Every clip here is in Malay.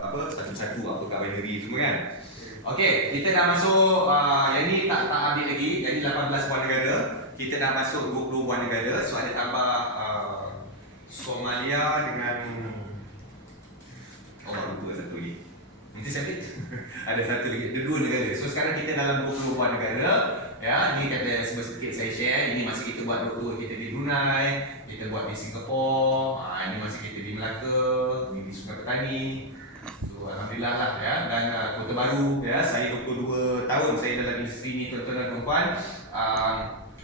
satu-satu apa kat binary semua kan. Okey, kita dah masuk yang ni tak update lagi. Yang ni 18 buah negara. Kita dah masuk 20 buah negara. So ada tambah Somalia dengan lupa satu lagi. Nanti saya update. Ada satu lagi, ada dua negara. So sekarang kita dalam 20 buah negara. Ya, ni kata sedikit saya share. Ini masih kita buat 20, kita di Brunei, kita buat di Singapura, ini masih kita di Melaka, ini di Sungai Petani. So alhamdulillah lah ya. Dan kota baru ya, saya 22 tahun saya dalam industri ni tuan-tuan dan puan-puan.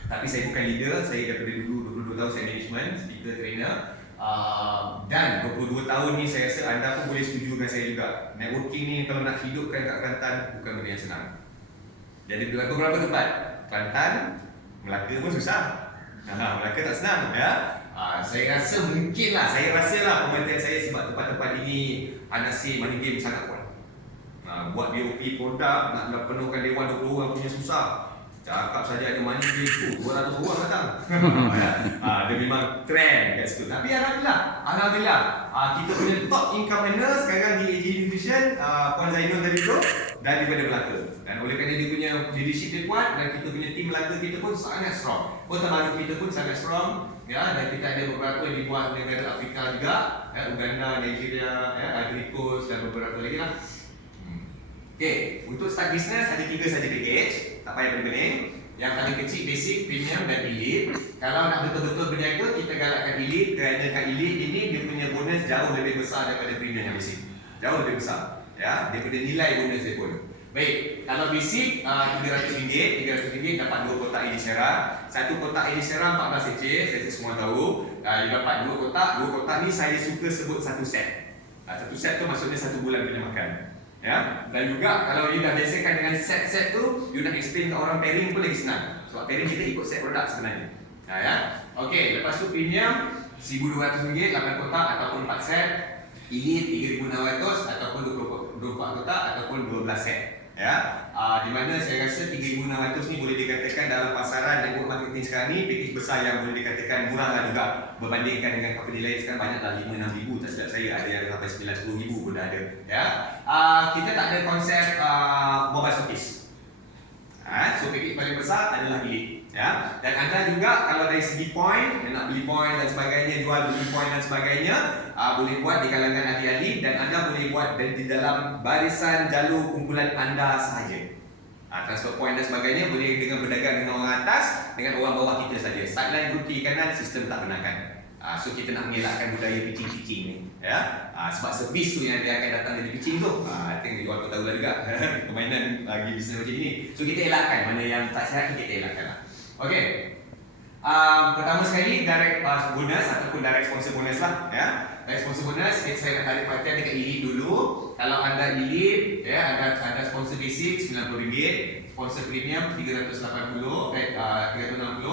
Tapi saya bukan leader, saya daripada dulu 22 tahun saya management, speaker, trainer. Dan 22 tahun ni saya rasa anda pun boleh setuju dengan saya juga. Networking ni kalau nak hidupkan kat Kelantan bukan benda yang senang. Jadi beberapa tempat, Kelantan, Melaka pun susah. Melaka tak senang ya. Saya rasa mungkin lah, saya rasa lah pemerintahan saya sebab tempat-tempat ini anasi money game sangat kuat. Buat BOP produk, nak penuhkan dewan 20 orang punya susah. Cakap saja ada money game tu, 200 orang datang. Dia memang trend kat situ. Tapi Alhamdulillah, kita punya top income earner sekarang di AG Division, Puan Zainul tadi tu, dan daripada Melaka. Dan oleh kerana dia punya leadership dia kuat dan kita punya tim Melaka kita pun sangat strong. Kota baru kita pun sangat strong. Ya, dan kita ada beberapa di buah negara Afrika juga, ya, Uganda, Nigeria, ya, Ivory Coast dan beberapa lagi lah. Okey, untuk start business ada 3 saja package, tak payah pening-pening. Yang paling kecil basic, premium dan elite. Kalau nak betul-betul berniaga, kita galakkan elite kerana kat elite ini dia punya bonus jauh lebih besar daripada premium yang basic. Jauh lebih besar, ya, daripada nilai bonus dia pun. Baik, kalau basic RM300 dapat 2 kotak Elisera. Satu kotak Elisera 14 EC, saya semua tahu. Dia dapat 2 kotak. 2 kotak ni saya suka sebut satu set. Satu set tu maksudnya 1 bulan punya makan. Ya, dan juga kalau you dah biasakan dengan set-set tu, you nak explain ke orang pairing pun lagi senang. Sebab pairing kita ikut set produk sebenarnya. Ya. Okey, lepas tu premium RM1,200 8 kotak ataupun 4 set. Elite RM3,600 ataupun 24 kotak ataupun 12 set. Ya, di mana saya rasa RM3,600 ni boleh dikatakan dalam pasaran network marketing sekarang ni package besar yang boleh dikatakan murah lah juga berbandingkan dengan company lain sekarang banyak dah RM5,000-6,000 tak silap saya, ada yang sampai RM9,000-10,000 pun dah ada. Ya, kita tak ada konsep mobile stokis. So package paling besar adalah elite. Ya, dan anda juga kalau dari segi point, nak beli point dan sebagainya, jual beli point dan sebagainya, boleh buat di kalangan ahli-ahli dan anda boleh buat di dalam barisan jalur kumpulan anda sahaja. Transfer point dan sebagainya boleh dengan berdagang dengan orang atas, dengan orang bawah kita saja. Sideline group kiri kanan sistem tak benarkan. So kita nak mengelakkan budaya pitching-pitching ni, ya. Sebab servis tu yang dia akan datang dari pitching tu. I think you all tahu lah juga permainan lagi bisnes macam ni. So kita elakkan mana yang tak sihat kita elakkan lah. Okey. Pertama sekali direct bonus ataupun direct sponsor bonus lah, ya. Direct sponsor bonus saya nak tarik perhatian dekat elite dulu. Kalau anda elite, ya, ada sponsor basic RM90, sponsor premium RM380, RM360.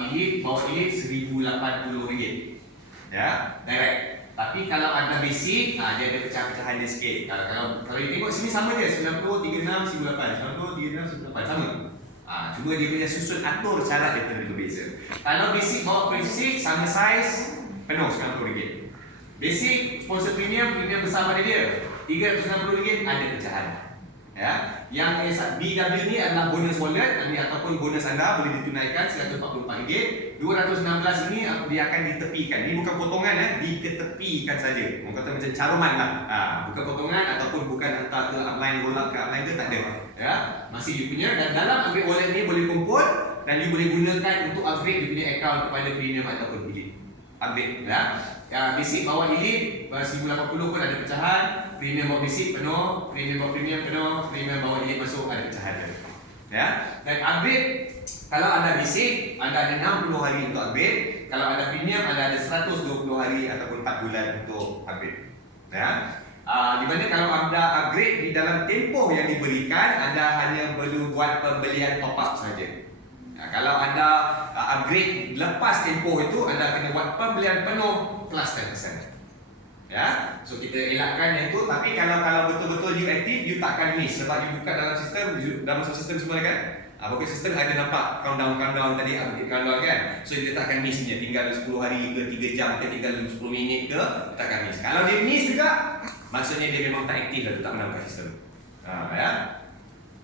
Elite, bawah elite RM1,080. Ya, direct. Tapi kalau anda basic, dia ada pecah-pecahan dia sikit. Kalau you tengok sini sama je, 90, 36, 98, 90, 36, 98, sama. Cuma dia punya susun atur cara dia berbeza. Kalau basic bawa basic sama size penuh RM90. Basic sponsor premium besar pada dia RM360 ada pecahan. Ya, yang BW ni adalah bonus wallet ataupun bonus anda boleh ditunaikan RM144. 216 ini dia akan ditepikan. Ini bukan potongan ditepikan saja. Orang kata macam caruman lah. Bukan potongan ataupun bukan hantar ke upline roll up ke upline ke tak ada. Ya, masih you punya dan dalam upgrade wallet ni boleh kumpul dan you boleh gunakan untuk upgrade you punya account kepada premium ataupun elite. Upgrade ya. Basic bawah elite RM1,080 pun ada pecahan. Premium bawah basic penuh, premium bawah premium penuh, premium bawah elite masuk ada pecahan dia. Ya. Dan upgrade kalau anda basic anda ada 60 hari untuk upgrade. Kalau anda premium anda ada 120 hari ataupun 4 bulan untuk upgrade. Ya. Di mana kalau anda upgrade di dalam tempoh yang diberikan, anda hanya perlu buat pembelian top up saja. Kalau anda upgrade lepas tempoh itu, anda kena buat pembelian penuh plus 10%. Ya, so kita elakkan yang itu. Tapi kalau betul-betul you aktif, you takkan miss sebab you buka dalam sistem, dalam masuk sistem semua kan. Pokok sistem ada nampak countdown tadi, update countdown kan. So dia tak akan miss-nya, tinggal 10 hari ke 3 jam ke tinggal 10 minit ke, tak akan miss. Kalau dia miss juga, maksudnya dia memang tak aktif dan tak menambah sistem. Ya.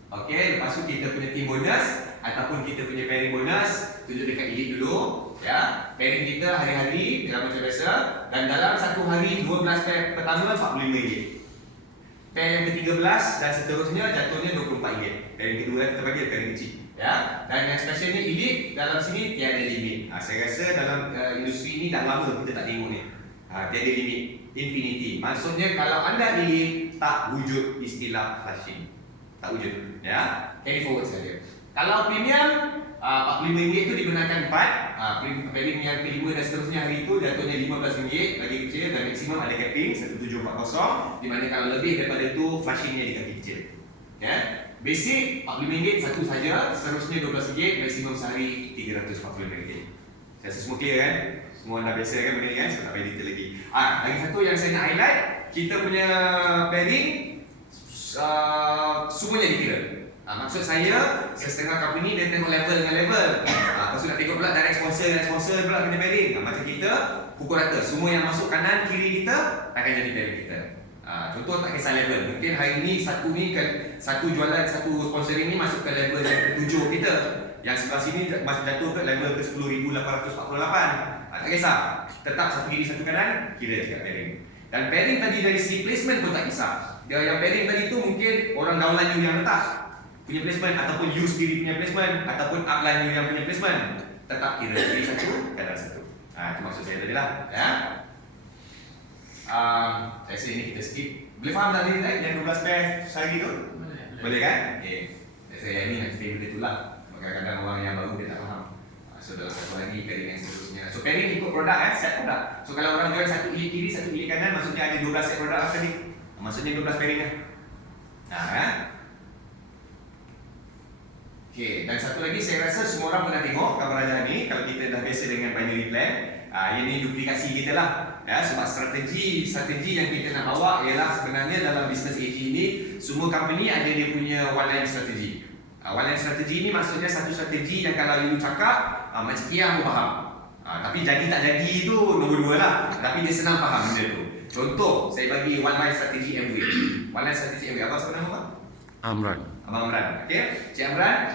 Okey, lepas tu kita punya team bonus ataupun kita punya pairing bonus, tunjuk dekat elite dulu. Ya, pairing kita hari-hari dalam macam biasa, dan dalam satu hari 12 pair pertama RM45. Pair yang ke-13 dan seterusnya jatuhnya RM24. Pair yang kedua kita bagi pair yang kecil. Ya, dan yang special ni elite dalam sini tiada limit. Saya rasa dalam industri ni dah lama kita tak tengok ni. Tiada limit, infinity. Maksudnya kalau anda elite tak wujud istilah flushing. Tak wujud. Ya, carry forward saja. Kalau premium RM45 itu digunakan 4. Pairing yang kelima dan seterusnya hari itu jatuhnya RM15 lagi kecil, dan maksimum ada capping 1740, di mana kalau lebih daripada itu flushingnya dikasih kecil. Ya, basic RM45 satu saja, seterusnya RM12, maksimum sehari RM345. Saya rasa semua clear kan? Semua dah biasa kan benda ni kan? Saya tak payah detail lagi. Lagi satu yang saya nak highlight, kita punya pairing semuanya dikira. Maksud saya, setengah company dia tengok level dengan level. Lepas tu nak tengok pula direct sponsor pula kena pairing. Macam kita, pukul rata. Semua yang masuk kanan, kiri kita akan jadi pairing kita. Contoh tak kisah level. Mungkin hari ni satu jualan, satu sponsoring ni masuk ke level yang ke-7 kita. Yang sebelah sini masih jatuh ke level ke 10,848. Tak kisah. Tetap satu kiri, satu kanan, kira juga pairing. Dan pairing tadi dari segi placement pun tak kisah. Yang pairing tadi tu mungkin orang downline you yang letak punya placement, ataupun you sendiri punya placement, ataupun upline you yang punya placement, tetap kira kiri satu, kanan satu. Itu maksud saya tadi lah. Ya. Saya rasa ini kita skip. Boleh faham tak ni yang 12 pair sehari tu? Boleh kan? Okay. Saya ni nak cerita benda tu lah. Kadang-kadang orang yang baru dia tak faham. So dalam satu hari pairing yang seterusnya. So pairing ikut produk kan, set produk. So kalau orang jual satu ilik kiri, satu ilik kanan, maksudnya ada 12 set produk lah tadi. Maksudnya 12 pairing lah. Kan? Okay, dan satu lagi saya rasa semua orang pernah tengok gambar raja ni. Kalau kita dah biasa dengan binary plan, ini duplikasi kita lah. Ya, sebab strategi yang kita nak bawa ialah sebenarnya dalam business AG ini, semua company ada dia punya one line strategi. One line strategi ni maksudnya satu strategi yang kalau you cakap, macam Kia pun faham. Tapi jadi tak jadi itu nombor 2 lah. Tapi dia senang faham benda tu. Contoh, saya bagi one line strategi MW. One line strategi MW, apa sebenarnya apa? Amran. Abang Amran, okey. Cik Amran,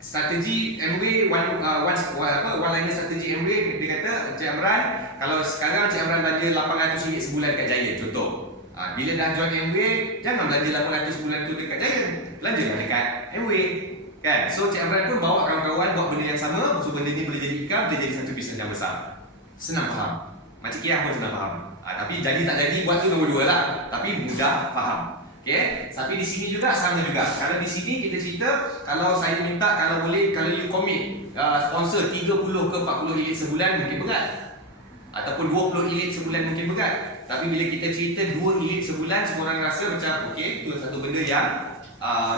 strategi MW one line strategi MW, dia kata Cik Amran, kalau sekarang Cik Amran belanja RM800 sebulan dekat Giant, contoh. Bila dah join MW, jangan belanja RM800 sebulan tu dekat Giant, belanjalah dekat MW. Kan? So Cik Amran pun bawa kawan-kawan buat benda yang sama, so benda ni boleh jadi income, boleh jadi satu bisnes yang besar. Senang faham. Macam Kia pun senang faham. Tapi jadi tak jadi buat tu nombor 2 lah. Tapi mudah faham. Okay? Tapi di sini juga sama juga. Kalau di sini kita cerita, kalau saya minta, kalau boleh, kalau you commit sponsor 30 ke 40 elite sebulan mungkin berat, ataupun 20 elite sebulan mungkin berat. Tapi bila kita cerita 2 elite sebulan, semua orang rasa macam okay, itu satu benda yang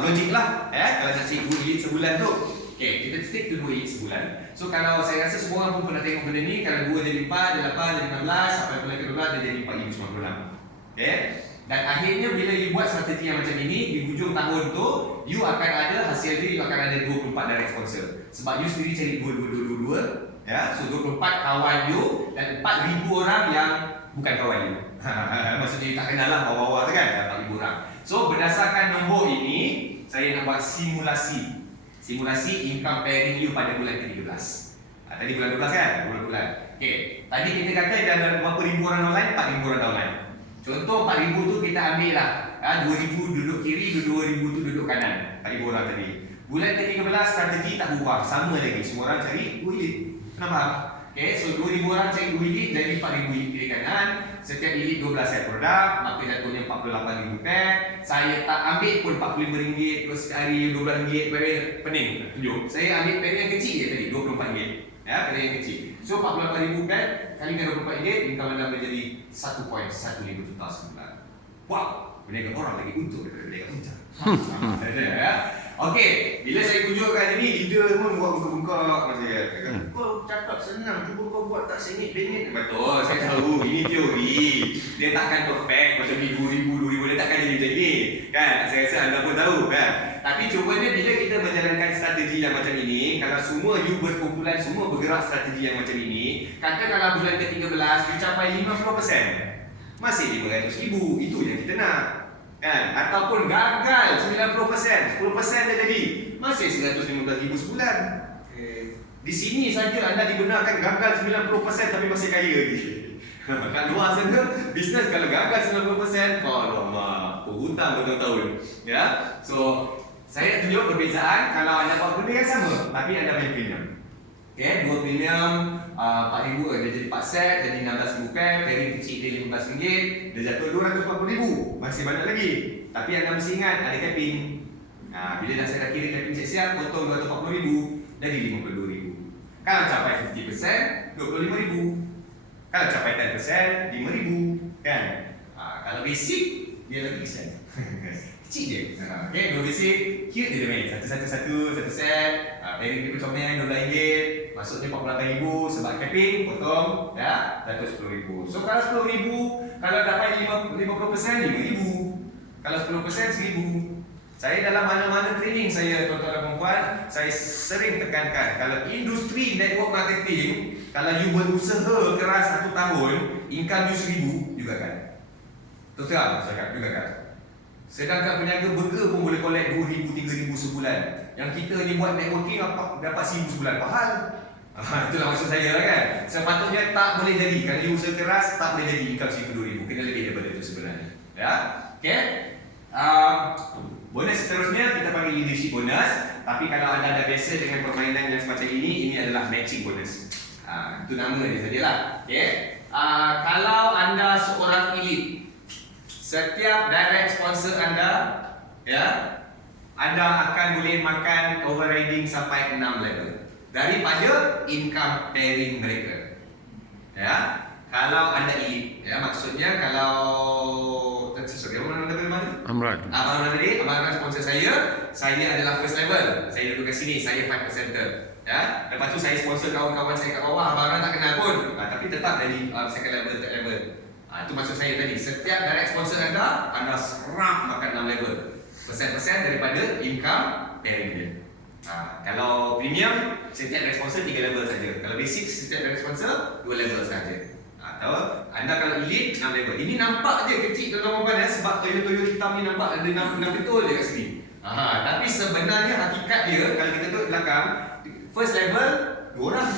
logik lah. Kalau nak cari 2 elite sebulan tu, okay, kita stick to 2 elite sebulan. So kalau saya rasa semua orang pun pernah tengok benda ni, kalau 2 jadi 4, jadi 8, jadi 16, sampai bulan ke-12 dia jadi 4,096. Okay? Dan akhirnya bila you buat strategi yang macam ini, di hujung tahun tu, you akan ada hasil dia, you akan ada 24 direct sponsor. Sebab you sendiri cari 22, ya. So 24 kawan you dan 4,000 orang yang bukan kawan you. Maksudnya you tak kenal lah bawah-bawah tu kan, 4,000 orang. So berdasarkan nombor ini, saya nak buat simulasi income pairing you pada bulan ke-13. Tadi bulan 12 kan? Bulan-bulan. Okay. Tadi kita kata ada berapa ribu orang online? 4,000 orang online. Contoh 4,000 tu kita ambil lah, 2,000 duduk kiri, 2,000 tu duduk kanan, 4,000 orang tadi. Bulan ke-13 strategi tak berubah, sama lagi, semua orang cari 2 elite. Kenapa? Okay, so 2,000 orang cari 2 elite, jadi 4,000 elite kiri kanan. Setiap elite 12 set produk, maka jatuhnya 48,000 pair. Saya tak ambil pun RM45 terus sekali RM12, pening, tunjuk. Saya ambil pair yang kecil je tadi, RM24. Ya, pair yang kecil. So 48,000 pair kali dengan RM24, income anda menjadi 1.15 juta sebulan. Wow, berniaga orang lagi untung daripada berniaga untung. Ya. Okey, bila saya tunjukkan ini, leader pun buat bengkak-bengkak macam dia. Kau cakap senang, cuba kau buat tak sengit-bengit. Betul, saya tahu, ini teori. Dia takkan perfect macam 1,000, 2,000, dia takkan jadi macam ni. Kan? Saya rasa anda pun tahu kan. Tapi cubanya bila kita menjalankan strategi yang macam ini, kalau semua you berkumpulan, semua bergerak strategi yang macam ini, kata kalau bulan ke-13 you capai 50%. masih 500,000. Itu yang kita nak. Kan? Ataupun gagal 90%, 10% dia jadi, masih 115,000 sebulan. Di sini saja anda dibenarkan gagal 90% tapi masih kaya lagi. Kat luar sana, bisnes kalau gagal 90%, alamak, hutang bertahun-tahun. Ya. So, saya tunjuk perbezaan kalau anda buat benda yang sama tapi anda bayar premium. Okay, 2 premium 4,000 dia jadi 4 set, jadi 16,000 pair, pairing kecil dia RM15, dia jatuh 240,000, masih banyak lagi. Tapi anda mesti ingat ada capping. Bila dah saya dah kira capping siap-siap, potong 240,000, jadi 52,000. Kalau capai 50%, 25,000. Kalau capai 10%, 5,000. Kan? Kalau basic, dia lagi kesian. Kecil dia. Okay, dua basic, cute dia main. Satu set. Pairing dia comel, RM12. Masuknya RM48,000 sebab capping, potong, ya, RM110,000. So kalau RM10,000, kalau dapat 50% RM5,000. Kalau 10% RM1,000. Saya dalam mana-mana training saya, tuan-tuan dan puan-puan, saya sering tekankan kalau industri network marketing, kalau you berusaha keras 1 tahun, income you RM1,000, you gagal. Terus saya kata, you gagal. Sedangkan peniaga burger pun boleh collect RM2,000, RM3,000 sebulan. Yang kita ni buat networking dapat RM1,000 sebulan, mahal. Itulah maksud saya lah kan. Sepatutnya tak boleh jadi. Kalau you usaha keras, tak boleh jadi income RM1,000, RM2,000. Kena lebih daripada itu sebenarnya. Ya, okay. Bonus seterusnya kita panggil leadership bonus. Tapi kalau anda dah biasa dengan permainan yang semacam ini adalah matching bonus. Itu nama dia sajalah. Okay. Kalau anda seorang elite, setiap direct sponsor anda, ya, anda akan boleh makan overriding sampai 6 level daripada income pairing mereka. Ya, kalau anda elite, ya, maksudnya kalau Amran. Abang tadi, abang sponsor saya adalah first level. Saya duduk kat sini, saya 5%. Ya, lepas tu saya sponsor kawan-kawan saya kat bawah, abang tak kenal pun. Tapi tetap dari second level, third level. Itu maksud saya tadi. Setiap direct sponsor anda serap makan 6 level. Persen-persen daripada income pairing dia. Kalau premium, setiap direct sponsor 3 level saja. Kalau basic, setiap direct sponsor 2 level saja. Atau anda kalau elite 6 level. Ini nampak je kecil tuan-tuan, sebab toyo-toyo hitam ni nampak ada 6 betul je kat sini. Tapi sebenarnya hakikat dia kalau kita tengok belakang, first level 2 orang,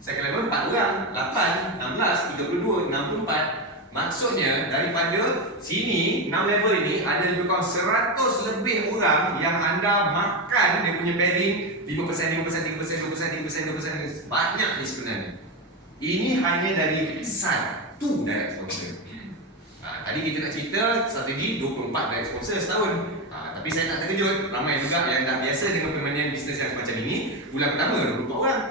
second level 4 orang, 8, 16, 32, 64. Maksudnya daripada sini 6 level ini ada lebih kurang 100 lebih orang yang anda makan dia punya pairing 5%, 5%, 3%, 2%, 3%, 2%. Banyak ni sebenarnya. Ini hanya dari satu direct sponsor. Tadi kita nak cerita strategi 24 direct sponsor setahun. Tapi saya tak terkejut, ramai juga yang dah biasa dengan permainan bisnes yang semacam ini. Bulan pertama 24 orang.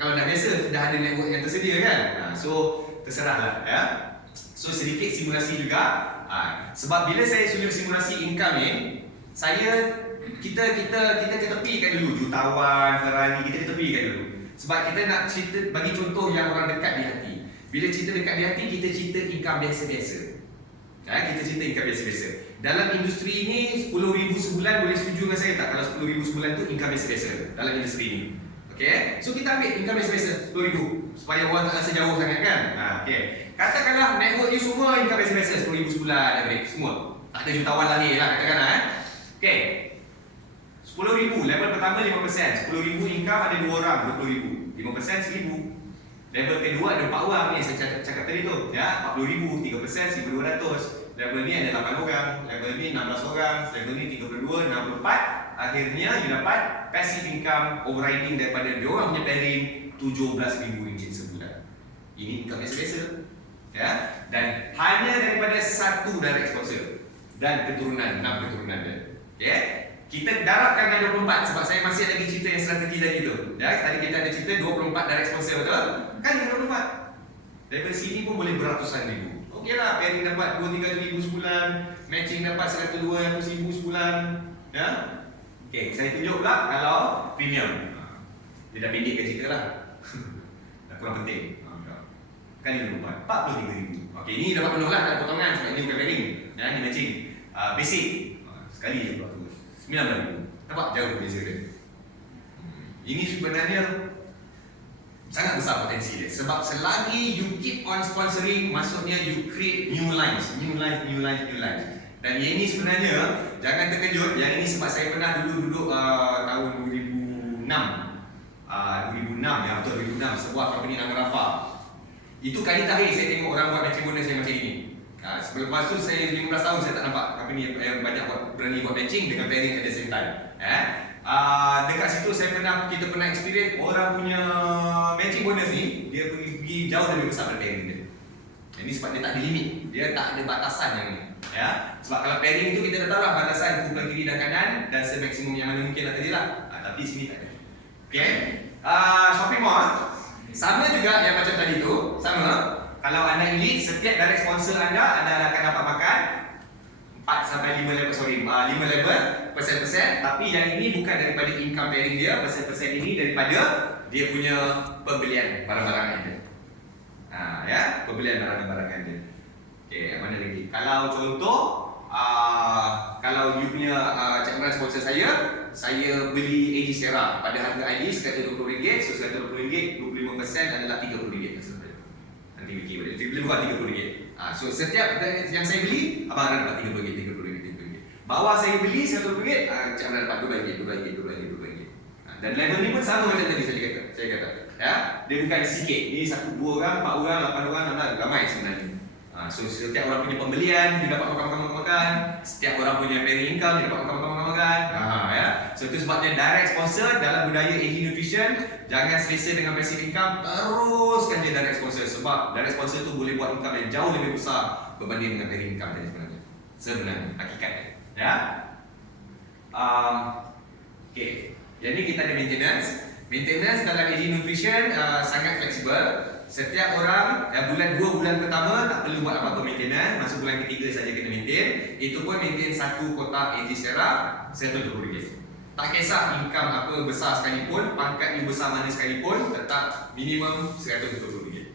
Kalau dah biasa, dah ada network yang tersedia kan. So terserahlah, ya. So sedikit simulasi juga. Sebab bila saya tunjuk simulasi income ni, kita ketepikan dulu jutawan, Ferrari, kita ketepikan dulu. Sebab kita nak cerita, bagi contoh yang orang dekat di hati. Bila cerita dekat di hati, kita cerita income biasa-biasa. Kita cerita income biasa-biasa. Dalam industri ini, 10,000 sebulan, boleh setuju dengan saya tak? Kalau 10,000 sebulan tu income biasa-biasa dalam industri ini. Okay? So kita ambil income biasa-biasa, 10,000. Supaya orang tak rasa jauh sangat kan? Okay. Katakanlah network ni semua income biasa-biasa, 10,000 sebulan, average, semua. Tak ada jutawan lahir lah, katakanlah. Okay. 10,000, level pertama 5%. 10,000 income ada 2 orang, 20,000. 5% 1,000. Level kedua ada 4 orang ni saya cakap tadi tu, ya, 40,000, 3% 1,200. Level ni ada 8 orang, level ni 16 orang, level ni 32, 64. Akhirnya you dapat passive income overriding daripada dia orang punya pairing RM17,000 sebulan. Ini income biasa-biasa. Ya, dan hanya daripada satu direct sponsor dan keturunan, 6 keturunan dia. Okay? Kita darabkan dengan 24 sebab saya masih lagi cerita yang strategi tadi tu. Ya, tadi kita ada cerita 24 direct sponsor, betul? Kan 24. Daripada sini pun boleh beratusan ribu. Okeylah, pairing dapat 2-3 ribu sebulan, matching dapat 100-200 ribu sebulan. Ya. Okey, saya tunjuk pula kalau premium. Dia dah pendekkan cerita lah. Dah kurang penting. Kali 24, 43 ribu. Okey, ini dapat penuh lah, tak ada potongan sebab ini bukan pairing. Ya, ini matching. Basic. Sekali je 90,000. Nampak jauh beza dia. Ini sebenarnya sangat besar potensi dia. Sebab selagi you keep on sponsoring, maksudnya you create new lines. Dan yang ini sebenarnya, jangan terkejut, yang ini sebab saya pernah dulu duduk tahun 2006 ya, betul 2006, sebuah company nama Rafa. Itu kali terakhir saya tengok orang buat matching bonus yang macam ini. Selepas tu saya 15 tahun saya tak nampak company yang banyak berani buat matching dengan pairing at the same time. Dekat situ kita pernah experience orang punya matching bonus ni, dia pergi jauh lebih besar daripada pairing dia. Ini sebab dia tak ada limit, dia tak ada batasan yang ni. Sebab kalau pairing tu kita dah tahu lah batasan kumpulan kiri dan kanan dan semaksimum yang mana mungkin lah tadi lah. Tapi sini tak ada. Okay. Shopping mall sama juga yang macam tadi tu, sama. Kalau anda elite, setiap direct sponsor anda akan dapat makan 4 sampai 5 level, 5 level persen-persen. Tapi yang ini bukan daripada income pairing dia, persen-persen ini daripada dia punya pembelian barang-barang anda. Pembelian barang-barang anda. Okay, mana lagi? Kalau contoh, kalau you punya cakap sponsor saya beli AG Sierra pada harga ID RM120, so RM120, 25% adalah RM30. Nanti wiki boleh, lebih kurang RM30. So setiap yang saya beli, abang akan dapat RM30. Bawah saya beli RM100, cakap dapat RM2. Dan level ni pun sama macam tadi saya kata. Dia bukan sikit, ni 1, 2 orang, 4 orang, 8 orang, ramai sebenarnya. So setiap orang punya pembelian, dia dapat makan. Setiap orang punya pairing income, dia dapat makan. So itu sebabnya direct sponsor dalam budaya AG Nutrition, jangan selesa dengan passive income, teruskan je direct sponsor. Sebab direct sponsor tu boleh buat income yang jauh lebih besar berbanding dengan pairing income tadi sebenarnya. Hakikatnya. Okay. Yang ni kita ada maintenance. Maintenance dalam AG Nutrition sangat fleksibel. Setiap orang bulan 2 bulan pertama tak perlu buat apa-apa maintenance, masuk bulan ketiga saja kena maintain. Itu pun maintain satu kotak AG Sierra RM120. Tak kisah income apa besar sekalipun, pangkat you besar mana sekalipun, tetap minimum RM120.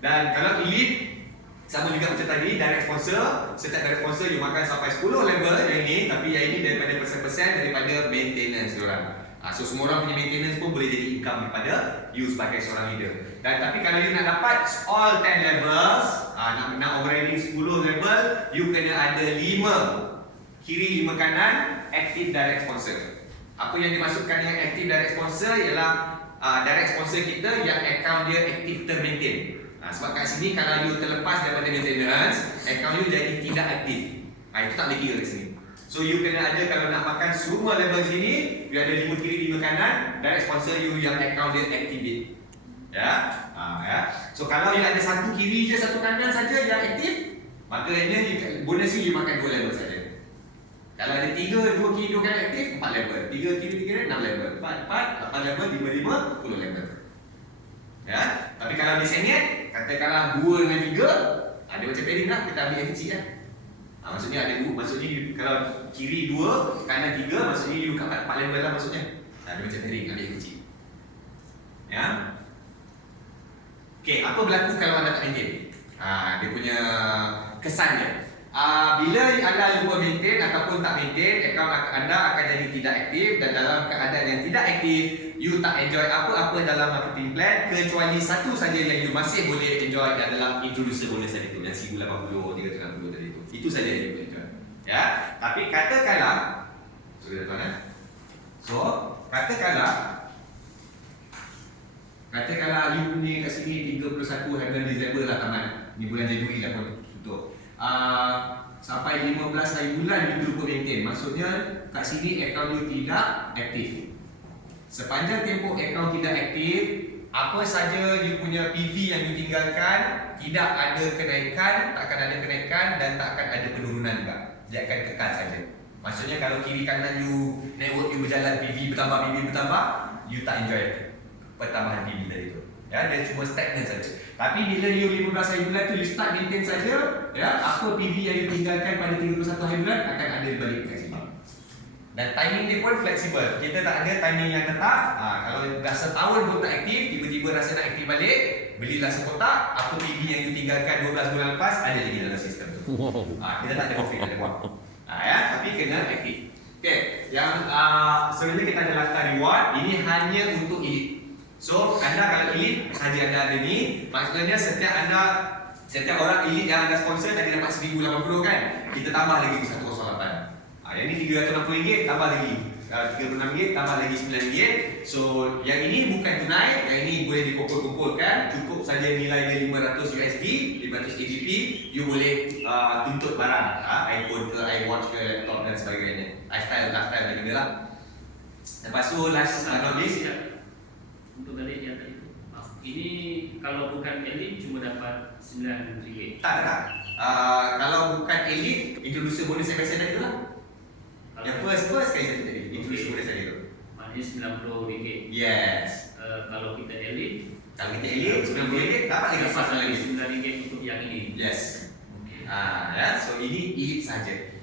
Dan kalau elite, sama juga macam tadi, direct sponsor. Setiap direct sponsor you makan sampai 10 level yang ini, tapi yang ini daripada persen-persen daripada maintenance diorang. So semua orang punya maintenance pun boleh jadi income daripada you sebagai seorang leader. Dan tapi kalau you nak dapat all 10 levels, nak overriding 10 level, you kena ada 5 kiri 5 kanan active direct sponsor. Apa yang dimaksudkan dengan active direct sponsor ialah direct sponsor kita yang account dia active termaintain. Sebab kat sini kalau you terlepas daripada maintenance, account you jadi tidak aktif. Itu tak boleh kira kat sini. So you kena ada, kalau nak makan semua level sini, you ada 5 kiri 5 kanan, direct sponsor you yang account dia activate. So kalau you ada 1 kiri je 1 kanan saja yang aktif, makanya bonus you makan 2 level saja. Kalau ada 3, 2 kiri 2 kanan aktif, 4 level. 3 kiri 3 kanan 6 level. 4, 8 level, 5, 10 level. Tapi kalau disengit, katakanlah 2 dengan 3, ada macam pairing lah, kita ambil yang kecil lah. Maksudnya ada 2, maksudnya kalau kiri 2, kanan 3, maksudnya you kat 4 level lah maksudnya. Ada macam pairing, ambil yang kecil. Okay, apa berlaku kalau anda tak maintain? Dia punya kesan dia. Bila anda lupa maintain ataupun tak maintain, akaun anda akan jadi tidak aktif. Dan dalam keadaan yang tidak aktif, you tak enjoy apa-apa dalam marketing plan, kecuali satu saja yang you masih boleh enjoy adalah introducer bonus tadi tu, yang RM1,080, RM360 tadi tu. Itu saja yang you boleh enjoy. Tapi katakanlah, sudah tuan katakanlah you punya kat sini 31 hari Disember lah tamat. Ni bulan Januari dah pun tutup. Sampai 15 hari bulan you terlupa maintain. Maksudnya kat sini akaun you tidak aktif. Sepanjang tempoh akaun tidak aktif, apa saja you punya PV yang you tinggalkan, tidak ada kenaikan, tak akan ada kenaikan dan tak akan ada penurunan juga. Dia akan kekal saja. Maksudnya kalau kiri kanan you, network you berjalan, PV bertambah, you tak enjoy pertambahan PV tadi tu. Dia cuma stagnan saja. Tapi bila you 15 hari bulan tu you start maintain saja, apa PV yang you tinggalkan pada 31 hari bulan akan ada balik kat sini. Dan timing dia pun fleksibel. Kita tak ada timing yang tetap. Kalau dah setahun pun tak aktif, tiba-tiba rasa nak aktif balik, belilah sekotak, apa PV yang you tinggalkan 12 bulan lepas ada lagi dalam sistem tu. Kita tak ada conflict, tak ada buang. Tapi kena aktif. Okay, yang sebenarnya kita ada lifetime reward. Ini hanya untuk elite. So anda kalau elite saja anda ada ni, maksudnya setiap orang elite yang anda sponsor tadi dapat RM1,080 kan, kita tambah lagi ke 108. Yang ni RM360 tambah lagi RM36 tambah lagi RM9. So yang ini bukan tunai, yang ini boleh dikumpul-kumpulkan. Cukup saja nilai dia $500, 500 AGP, you boleh tuntut barang, iPhone ke, iWatch ke, laptop dan sebagainya. Lifestyle dan benda lah. Lepas tu last not least, untuk balik yang tadi tu, ini kalau bukan elite cuma dapat RM9. tak. Kalau bukan elite, introducer bonus ambassador tadi tu lah. Yang first kali tadi, introducer bonus tadi tu. Maknanya RM90. Yes. Kalau kita elite RM90 dapat lagi RM9 untuk yang ini. Yes. Okay. Ya, so ini elite saja.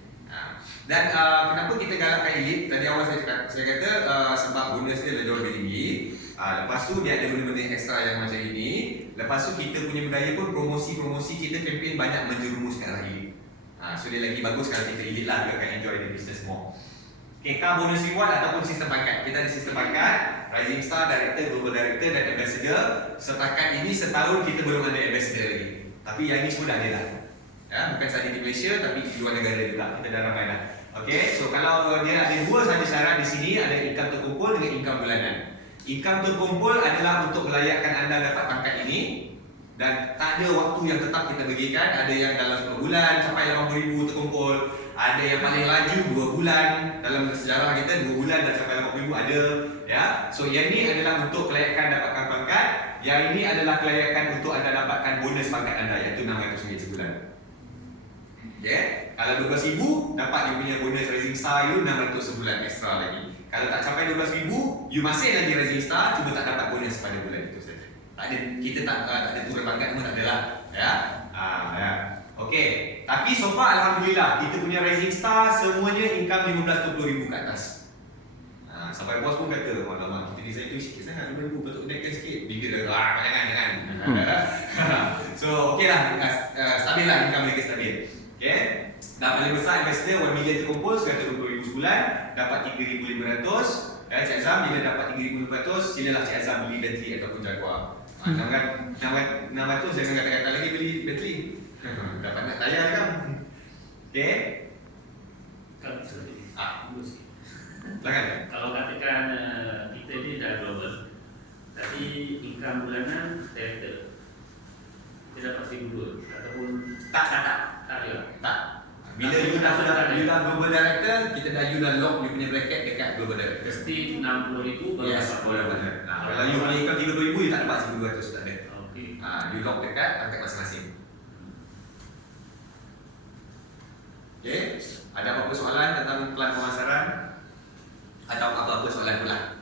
Dan kenapa kita galakkan elite? Tadi awal saya kata sebab bonus dia jauh lebih tinggi. Lepas tu dia ada benda-benda ekstra yang macam ini. Lepas tu kita punya budaya pun promosi kita campaign banyak menjerumuskan arah elite. So dia lagi bagus kalau kita elite lah, kita akan enjoy the business more. Okay, car bonus reward ataupun sistem pangkat. Kita ada sistem pangkat, Rising Star, Director, Global Director dan Ambassador. Setakat ini setahun kita belum ada Ambassador lagi. Tapi yang ini semua dah ada lah. Bukan sahaja di Malaysia tapi di luar negara juga. Kita dah ramai dah. Okay, so kalau dia ada dua sahaja syarat di sini, ada income terkumpul dengan income bulanan. Income terkumpul adalah untuk melayakkan anda dapat pangkat ini. Dan tak ada waktu yang tetap kita bagikan. Ada yang dalam 10 bulan sampai RM80,000 terkumpul. Ada yang paling laju 2 bulan. Dalam sejarah kita 2 bulan dah sampai RM80,000 ada. Ya, so yang ini adalah untuk kelayakan dapatkan pangkat. Yang ini adalah kelayakan untuk anda dapatkan bonus pangkat anda, iaitu RM600 sebulan. Okay. Kalau RM12,000 dapat you punya bonus Rising Star you RM600 sebulan extra lagi. Kalau tak capai RM12,000 you masih lagi Rising Star, cuma tak dapat bonus pada bulan itu saja. Tak ada, kita tak ada turun pangkat pun tak ada lah. Ya. Okey. Tapi so far alhamdulillah kita punya Rising Star semuanya income RM15-20,000 ke atas. Sampai bos pun kata, "Alamak, kita design tu sikit sangat, RM20,000 betul naikkan sikit." Bigger dah. Jangan. So okey lah, stabil lah income mereka stabil. Okay. Dan paling besar investor 1 million terkumpul RM120,000 sebulan, dapat RM3,500. Cik Azam bila dapat RM3,500, silalah Cik Azam beli Bentley ataupun Jaguar. RM600 jangan kata-kata lagi beli Bentley. Dapat nak tayar kan? Okay. Silakan. Kalau katakan kita ni dah global, tapi income bulanan director, kita dapat RM1,200 ataupun Tak. Tak. Bila you dah global director, kita dah lock you punya bracket dekat global director. Mesti RM60,000 baru dapat bonus. Kalau you punya income RM30,000, you tak dapat RM1,200, tak ada. Okey. You lock dekat pangkat masing-masing. Okay. Ada apa-apa soalan tentang plan pemasaran? Atau apa-apa soalan pula?